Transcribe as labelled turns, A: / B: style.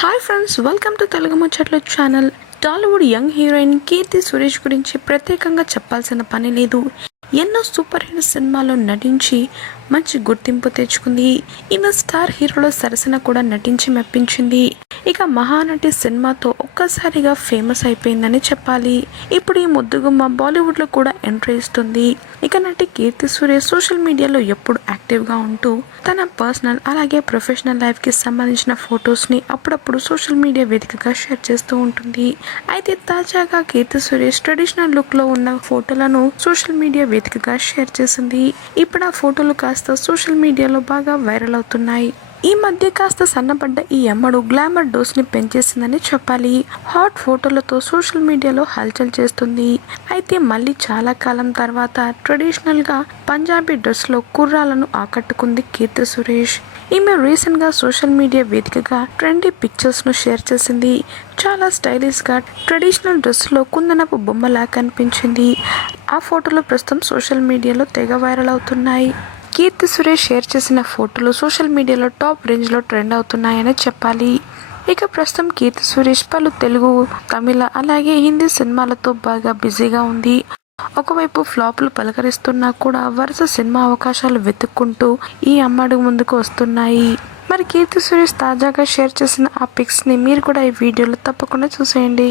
A: Hi friends welcome to Telugu ముచ్చట్లు channel Tollywood young heroine Keerthy Suresh గురించి ప్రత్యేకంగా చెప్పాల్సిన పని లేదు. ఎన్నో సూపర్ హిట్ సినిమాల్లో నటించి మంచి గుర్తింపు తెచ్చుకుంది. ఈమె స్టార్ హీరోలో సరసన కూడా నటించి మెప్పించింది. ఇక మహానటి సినిమాతో ఒక్కసారిగా ఫేమస్ అయిపోయిందని చెప్పాలి. ఇప్పుడు ఈ ముద్దుగుమ్మ బాలీవుడ్లో కూడా ఎంట్రీ ఇస్తుంది. ఇక నటి కీర్తి సురేష్ సోషల్ మీడియాలో ఎప్పుడు యాక్టివ్గా ఉంటూ తన పర్సనల్ అలాగే ప్రొఫెషనల్ లైఫ్కి సంబంధించిన ఫొటోస్ని అప్పుడప్పుడు సోషల్ మీడియా వేదికగా షేర్ చేస్తూ ఉంటుంది. అయితే తాజాగా కీర్తి సురేష్ ట్రెడిషనల్ లుక్లో ఉన్న ఫోటోలను సోషల్ మీడియా వేదికగా షేర్ చేసింది. ఇప్పుడు ఆ ఫోటోలు కాస్త సోషల్ మీడియాలో బాగా వైరల్ అవుతున్నాయి. ఈ మధ్య కాస్త సన్నబడ్డ ఈ అమ్మడు గ్లామర్ డోస్ని పెంచేసిందని చెప్పాలి. హాట్ ఫోటోలతో సోషల్ మీడియాలో హల్చల్ చేస్తుంది. అయితే మళ్ళీ చాలా కాలం తర్వాత ట్రెడిషనల్గా పంజాబీ డ్రెస్లో కుర్రాలను ఆకట్టుకుంది కీర్తి సురేష్. ఈమె రీసెంట్గా సోషల్ మీడియా వేదికగా ట్రెండీ పిక్చర్స్ను షేర్ చేసింది. చాలా స్టైలిష్గా ట్రెడిషనల్ డ్రెస్లో కుందనపు బొమ్మలా కనిపించింది. ఆ ఫోటోలు ప్రస్తుతం సోషల్ మీడియాలో తెగ వైరల్ అవుతున్నాయి. కీర్తి సురేష్ షేర్ చేసిన ఫోటోలు సోషల్ మీడియాలో టాప్ రేంజ్లో ట్రెండ్ అవుతున్నాయని చెప్పాలి. ఇక ప్రస్తుతం కీర్తి సురేష్ పలు తెలుగు తమిళ అలాగే హిందీ సినిమాలతో బాగా బిజీగా ఉంది. ఒకవైపు ఫ్లాప్లు పలకరిస్తున్నా కూడా వరుస సినిమా అవకాశాలు వెతుక్కుంటూ ఈ అమ్మడు ముందుకు వస్తున్నాయి. మరి కీర్తి సురేష్ తాజాగా షేర్ చేసిన ఆ పిక్స్ని మీరు కూడా ఈ వీడియోలో తప్పకుండా చూసేయండి.